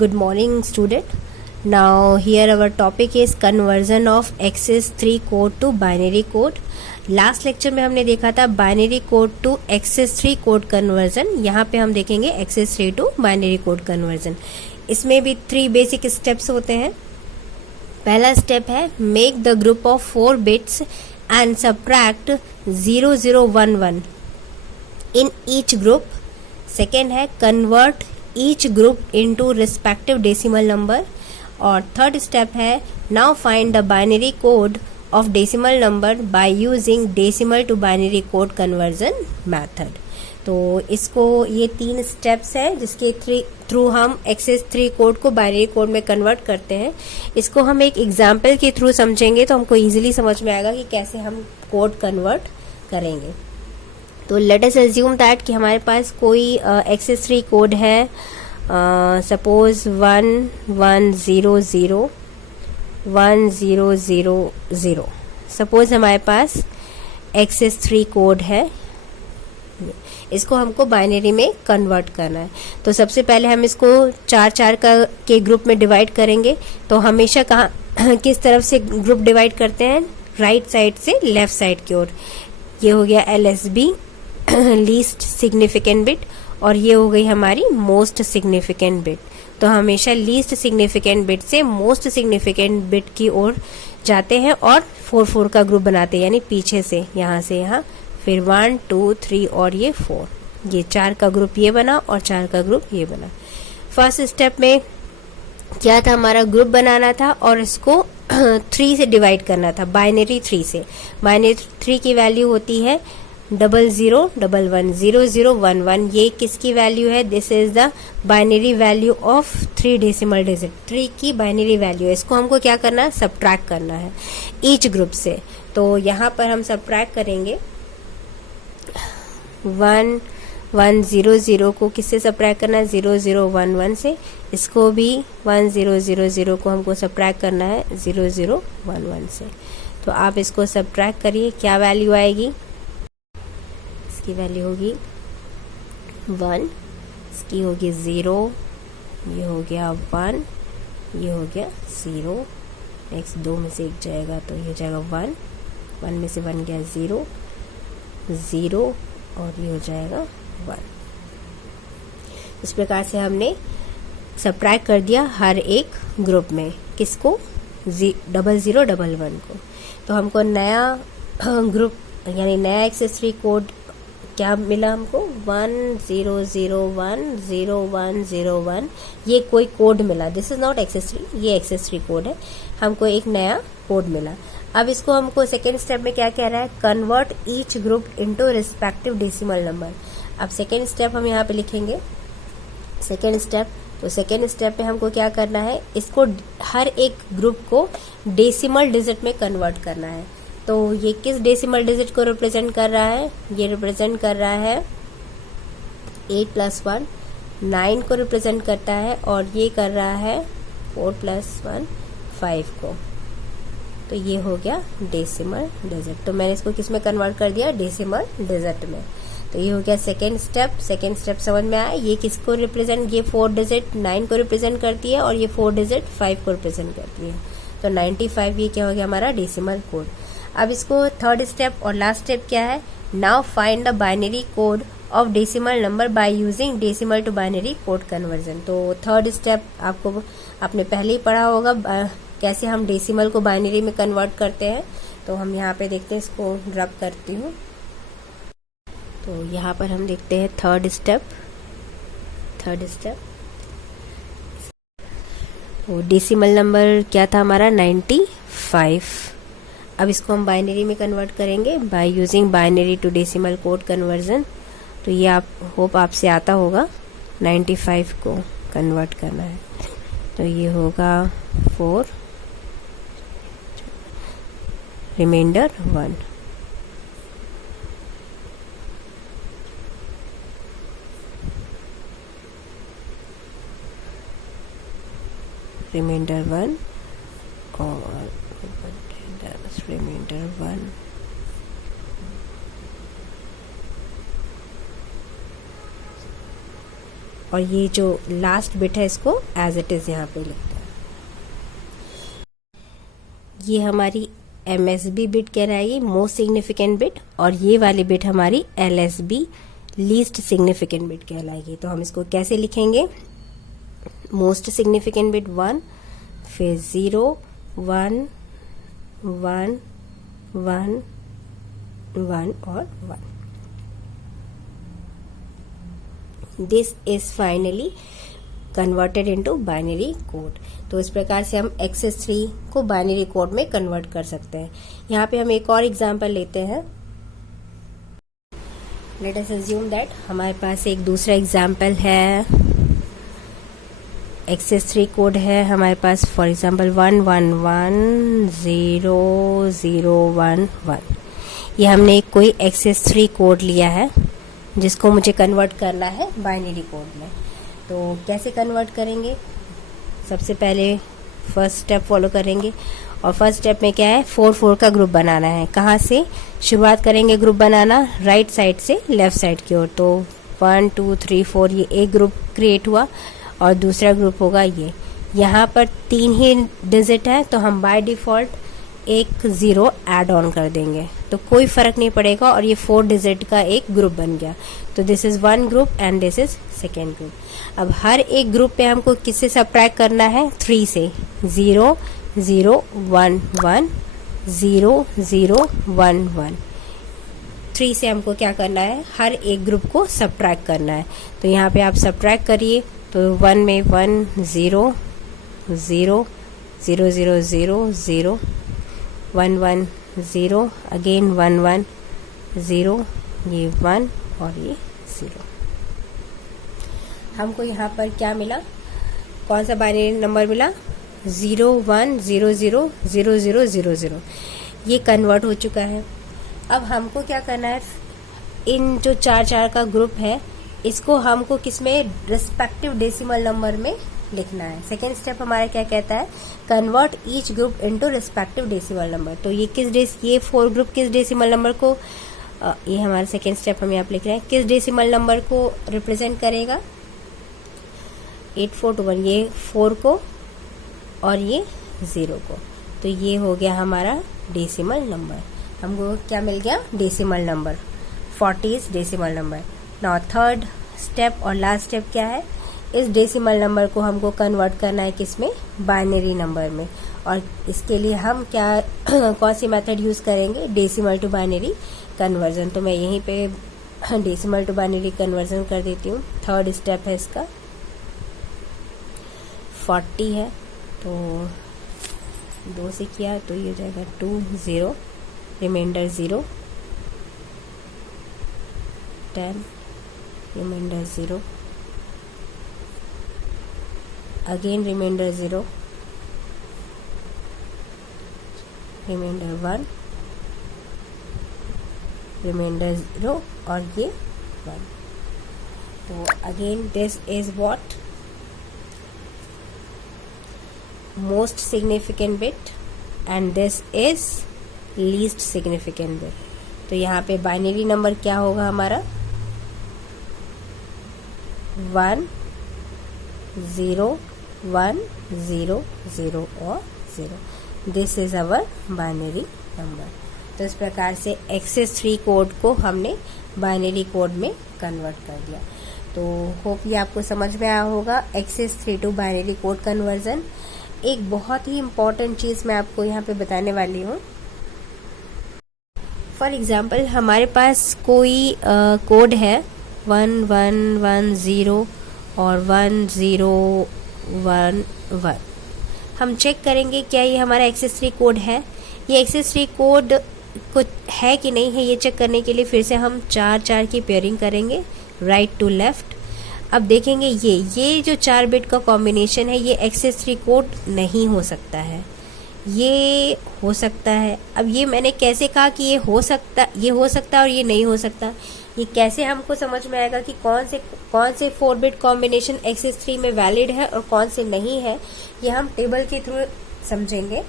Good morning, student. Now here our topic is conversion of XS3 code to binary code. Last lecture में हमने देखा था binary code to XS3 code conversion. यहाँ पे हम देखेंगे XS3 to binary code conversion. इसमें भी 3 बेसिक स्टेप्स होते हैं. पहला स्टेप है make the group of 4 bits and subtract 0011 in each group. Second है convert each group into respective decimal number. और थर्ड स्टेप है now find the binary code of decimal number by using decimal to binary code conversion method. तो इसको ये 3 steps हैं जिसके through हम XS3 code को बाइनरी कोड में कन्वर्ट करते हैं. इसको हम एक एग्जाम्पल के थ्रू समझेंगे तो हमको इजीली समझ में आएगा कि कैसे हम कोड कन्वर्ट करेंगे. तो लेट अस अज्यूम दैट कि हमारे पास कोई XS3 कोड है. सपोज 11001000. सपोज हमारे पास XS3 कोड है. इसको हमको बाइनरी में कन्वर्ट करना है. तो सबसे पहले हम इसको 4 के ग्रुप में डिवाइड करेंगे. तो हमेशा किस तरफ से ग्रुप डिवाइड करते हैं? राइट साइड से लेफ्ट साइड की ओर. ये हो गया LSB लीस्ट सिग्निफिकेंट बिट और ये हो गई हमारी मोस्ट सिग्निफिकेंट बिट. तो हमेशा लीस्ट सिग्निफिकेंट बिट से मोस्ट सिग्निफिकेंट बिट की ओर जाते हैं और 4 का ग्रुप बनाते हैं, यानी पीछे से यहाँ फिर 1 2 3 और ये 4. ये 4 का ग्रुप ये बना और 4 का ग्रुप ये बना. फर्स्ट स्टेप में क्या था? हमारा ग्रुप बनाना था और इसको 3 से डिवाइड करना था. बाइनरी 3 से. बाइनरी 3 की वैल्यू होती है 0011 0011. ये किसकी वैल्यू है? This is the binary value of 3 decimal digit. 3 की बाइनरी वैल्यू है. इसको हमको क्या करना है? सब्ट्रैक्ट करना है ईच ग्रुप से. तो यहाँ पर हम सब्ट्रैक्ट करेंगे 1100 को किससे सब्ट्रैक्ट करना है? 0011 से. इसको भी 1000 को हमको सब्ट्रैक्ट करना है 0011 से. तो आप इसको सब्ट्रैक्ट करिए. क्या वैल्यू आएगी? इसकी वैल्यू होगी 1, इसकी होगी 0, ये हो गया 1, ये हो गया 0. नेक्स्ट 2 में से एक जाएगा तो ये हो जाएगा 1 में से 1 गया 0 और ये हो जाएगा 1. इस प्रकार से हमने सब्ट्रैक्ट कर दिया हर एक ग्रुप में. किसको? 0011 को. तो हमको नया ग्रुप यानी नया XS3 कोड क्या मिला हमको? 10010101. ये कोई कोड मिला. दिस इज नॉट XS3, ये XS3 कोड है. हमको एक नया कोड मिला. अब इसको हमको सेकेंड स्टेप में क्या कह रहा है? Convert each group into respective decimal number. अब सेकेंड स्टेप हम यहाँ पे लिखेंगे सेकेंड स्टेप. तो सेकेंड स्टेप में हमको क्या करना है? इसको हर एक ग्रुप को डेसिमल डिजिट में कन्वर्ट करना है. तो ये किस डेसिमल डिजिट को रिप्रेजेंट कर रहा है? ये रिप्रेजेंट कर रहा है 8 + 1. 9 को रिप्रेजेंट करता है और ये कर रहा है 4 + 1 5 को. तो ये हो गया डेसिमल डिजिट. तो मैंने इसको किस में कन्वर्ट कर दिया? डेसिमल डिजिट में. तो ये हो गया सेकेंड स्टेप. सेकेंड स्टेप समझ में आया? ये किसको रिप्रेजेंट? ये 4 डिजिट 9 को रिप्रेजेंट करती है और ये 4 डिजिट 5 को रिप्रेजेंट करती है. तो 95 ये क्या हो गया? हमारा डेसिमल कोड. अब इसको थर्ड स्टेप और लास्ट स्टेप क्या है? Now find the binary code of decimal number by using decimal to binary code conversion. तो थर्ड स्टेप आपने पहले ही पढ़ा होगा कैसे हम डेसिमल को बाइनरी में कन्वर्ट करते हैं. तो हम यहाँ पे देखते हैं, इसको रब करती हूँ. तो यहाँ पर हम देखते हैं थर्ड स्टेप. तो डेसिमल नंबर क्या था हमारा? 95. अब इसको हम बाइनरी में कन्वर्ट करेंगे by using binary to decimal code conversion. तो ये आप होप आपसे आता होगा. 95 को कन्वर्ट करना है. तो ये होगा 4 रिमाइंडर 1. रिमाइंडर 1 और रिमाइंडर 1. और ये जो लास्ट बिट है इसको एज इट इज़ यहाँ पे लिखते हैं। ये हमारी MSB बिट कहलाएगी, मोस्ट सिग्निफिकेंट बिट, और ये वाली बिट हमारी LSB लीस्ट सिग्निफिकेंट बिट कहलाएगी। तो हम इसको कैसे लिखेंगे? मोस्ट सिग्निफिकेंट बिट 1, फिर 0 1 1 1 1 और 1। This is finally converted into binary code. तो इस प्रकार से हम XS3 को बाइनरी कोड में कन्वर्ट कर सकते हैं। यहाँ पे हम एक और एग्जांपल लेते हैं। लेट अस अज्यूम दैट हमारे पास एक दूसरा एग्जांपल है, XS3 कोड है हमारे पास, फॉर एग्जांपल 11100111। ये हमने कोई XS3 कोड लिया है जिसको मुझे कन्वर्ट करना है बाइनरी कोड में। तो कैसे कन्वर्ट करेंगे? सबसे पहले फर्स्ट स्टेप फॉलो करेंगे, और फर्स्ट स्टेप में क्या है, 4 का ग्रुप बनाना है। कहाँ से शुरुआत करेंगे ग्रुप बनाना? राइट साइड से लेफ्ट साइड की ओर। तो 1 2 3 4 ये एक ग्रुप क्रिएट हुआ, और दूसरा ग्रुप होगा ये। यहाँ पर 3 ही डिजिट है तो हम बाय डिफॉल्ट एक 0 ऐड ऑन कर देंगे, तो कोई फर्क नहीं पड़ेगा, और ये 4 डिजिट का एक ग्रुप बन गया। तो this is 1 group and this is second group. अब हर एक ग्रुप पे हमको किससे सब्ट्रैक्ट करना है? 3 से। 0 0 1 1 0 0 1 1। 3 से हमको क्या करना है? हर एक ग्रुप को सब्ट्रैक्ट करना है। तो यहाँ पे आप सब्ट्रैक्ट करिए, तो 1 में 1 0 0 0 0 0 0 1 1 0 अगेन 1 1 0, ये 1 और ये 0। हमको यहाँ पर क्या मिला? कौन सा बाइनरी नंबर मिला? 0 1 0 0 0 0 0 0। ये कन्वर्ट हो चुका है। अब हमको क्या करना है? इन जो 4 का ग्रुप है इसको हमको किसमें? रिस्पेक्टिव डेसिमल नंबर में लिखना है। सेकेंड स्टेप हमारा क्या कहता है? Convert each group into respective decimal number. तो ये ये 4 ग्रुप किस डेसिमल नंबर को, ये हमारा सेकेंड स्टेप हम यहाँ पे लिख रहे हैं, किस डेसिमल नंबर को रिप्रेजेंट करेगा? 8421, ये 4 को और ये 0 को। तो ये हो गया हमारा डेसिमल नंबर। हमको क्या मिल गया? Decimal number. 40 is decimal number. Now third step और लास्ट स्टेप क्या है? इस डेसिमल नंबर को हमको कन्वर्ट करना है किसमें? बाइनरी नंबर में। और इसके लिए हम क्या कौन सी मेथड यूज करेंगे? Decimal to binary conversion. तो मैं यहीं पे डेसिमल टू बाइनरी कन्वर्जन कर देती हूँ। थर्ड स्टेप है इसका। 40 है तो 2 से किया तो ये हो जाएगा 2 0, remainder 0, 10, remainder 0, again remainder 0, remainder 1, remainder 0 और ये 1। तो again this is what? Most significant bit and this is least significant bit. तो यहाँ पे बाइनरी नंबर क्या होगा हमारा? 1 0 1 0 0 और 0। This is our binary number. तो इस प्रकार से XS3 कोड को हमने बाइनरी कोड में कन्वर्ट कर दिया। तो होप ये आपको समझ में आया होगा XS3 to binary code conversion. एक बहुत ही इम्पॉर्टेंट चीज मैं आपको यहाँ पे बताने वाली हूँ। फॉर एग्जाम्पल हमारे पास कोई कोड है 1110 और 1011। हम चेक करेंगे क्या ये हमारा XS3 कोड है। ये XS3 कोड कुछ है कि नहीं है, ये चेक करने के लिए फिर से हम 4 की पेयरिंग करेंगे राइट टू लेफ्ट। अब देखेंगे ये जो 4 बिट का कॉम्बिनेशन है ये XS3 कोड नहीं हो सकता है, ये हो सकता है। अब ये मैंने कैसे कहा कि ये हो सकता है और ये नहीं हो सकता? ये कैसे हमको समझ में आएगा कि कौन से 4 बिट कॉम्बिनेशन XS3 में वैलिड है और कौन से नहीं है? ये हम टेबल के थ्रू समझेंगे।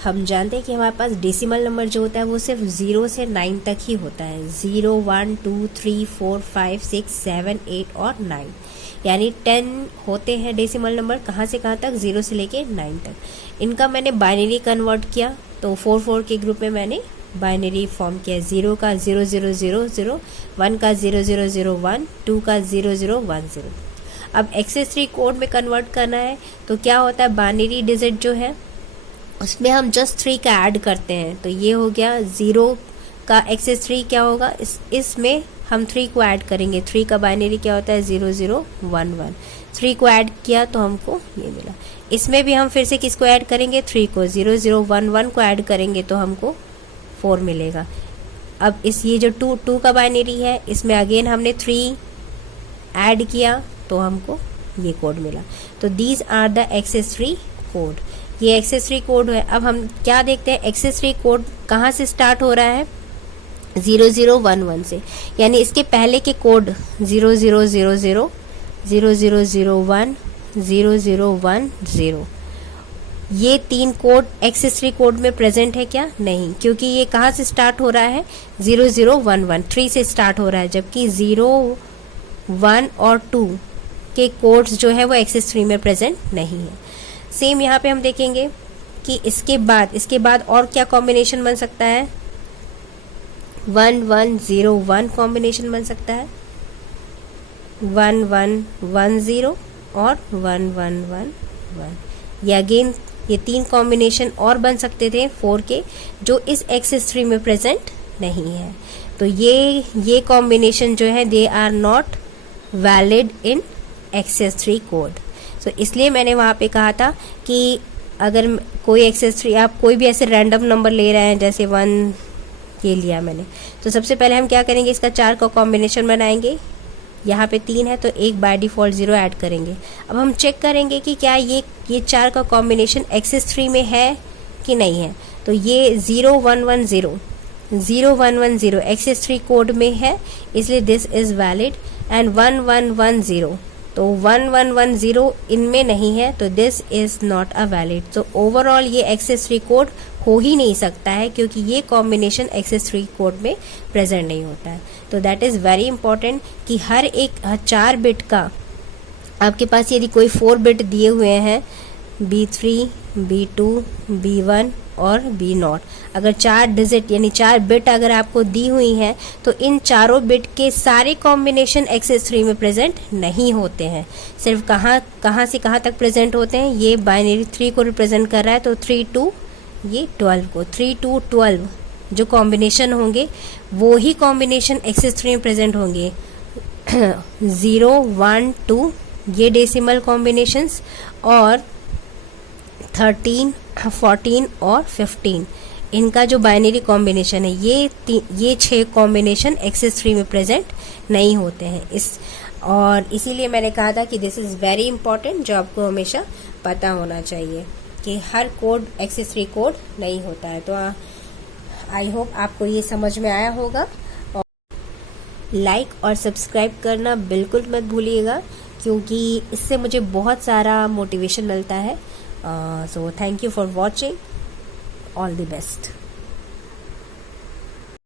हम जानते हैं कि हमारे पास डेसिमल नंबर जो होता है वो सिर्फ 0 से 9 तक ही होता है। 0, 1, 2, 3, 4, 5, 6, 7, 8 और 9, यानी 10 होते हैं डेसिमल नंबर। कहाँ से कहाँ तक? 0 से लेके 9 तक। इनका मैंने बाइनरी कन्वर्ट किया, तो 4 के ग्रुप में मैंने बाइनरी फॉर्म किया। 0 का 0000, 1 का 0001, 2 का 0010। अब XS3 कोड में कन्वर्ट करना है तो क्या होता है, बाइनरी डिजिट जो है उसमें हम जस्ट 3 का ऐड करते हैं। तो ये हो गया 0 का XS3 क्या होगा, इसमें हम 3 को ऐड करेंगे। 3 का बाइनरी क्या होता है, 0011। 3 को ऐड किया तो हमको ये मिला। इसमें भी हम फिर से किसको ऐड करेंगे, 3 को। 0011 को ऐड करेंगे तो हमको 4 मिलेगा। अब ये जो 2 का बाइनरी है, इसमें अगेन हमने 3 ऐड किया तो हमको ये कोड मिला। तो these are the XS3 code. ये XS3 कोड है। अब हम क्या देखते हैं, XS3 कोड कहाँ से स्टार्ट हो रहा है, 0011 से, यानी इसके पहले के कोड 0000, 0001, 0010, ये 3 कोड XS3 कोड में प्रेजेंट है क्या? नहीं, क्योंकि ये कहाँ से स्टार्ट हो रहा है, 0011, 3 से स्टार्ट हो रहा है, जबकि 0, 1 और 2 के कोड्स जो है वो XS3 में प्रेजेंट नहीं है। सेम यहाँ पे हम देखेंगे कि इसके बाद और क्या कॉम्बिनेशन बन सकता है, 1101 कॉम्बिनेशन बन सकता है, 1110 और 1111। ये अगेन ये 3 कॉम्बिनेशन और बन सकते थे 4 के, जो इस XS3 में प्रेजेंट नहीं है। तो ये कॉम्बिनेशन जो है they are not valid in XS3 code. So इसलिए मैंने वहाँ पे कहा था कि अगर कोई XS3 आप कोई भी ऐसे रैंडम नंबर ले रहे हैं, जैसे 1 ये लिया मैंने, तो सबसे पहले हम क्या करेंगे, इसका 4 का कॉम्बिनेशन बनाएंगे। यहाँ पे 3 है तो एक बाय डिफ़ॉल्ट 0 ऐड करेंगे। अब हम चेक करेंगे कि क्या ये 4 का कॉम्बिनेशन XS3 में है कि नहीं है। तो ये 0110 XS3 कोड में है, इसलिए दिस इज़ वैलिड। एंड 1110, तो 1110 इनमें नहीं है, तो this is not a valid. तो ओवरऑल ये XS3 कोड हो ही नहीं सकता है, क्योंकि ये कॉम्बिनेशन XS3 कोड में प्रेजेंट नहीं होता है। तो दैट इज़ वेरी इंपॉर्टेंट कि हर एक 4 बिट का, आपके पास यदि कोई 4 बिट दिए हुए हैं, B3, B2, B1 और B0, अगर 4 डिजिट यानी 4 बिट अगर आपको दी हुई हैं, तो इन चारों बिट के सारे कॉम्बिनेशन XS3 में प्रेजेंट नहीं होते हैं। सिर्फ कहाँ से कहाँ तक प्रेजेंट होते हैं, ये बाइनरी 3 को रिप्रेजेंट कर रहा है, तो 3 to ये 12 को, 3 to 12 जो कॉम्बिनेशन होंगे वो ही कॉम्बिनेशन XS3 में प्रेजेंट होंगे। 0, 1, 2 ये डेसिमल कॉम्बिनेशंस, और 13, 14 और 15 इनका जो बाइनरी कॉम्बिनेशन है, ये 6 कॉम्बिनेशन XS3 में प्रेजेंट नहीं होते हैं। और इसीलिए मैंने कहा था कि दिस इज़ वेरी इंपॉर्टेंट, जो आपको हमेशा पता होना चाहिए कि हर कोड XS3 कोड नहीं होता है। तो आई होप आपको ये समझ में आया होगा। और लाइक और सब्सक्राइब करना बिल्कुल मत भूलिएगा, क्योंकि इससे मुझे बहुत सारा मोटिवेशन मिलता है। So thank you for watching. All the best.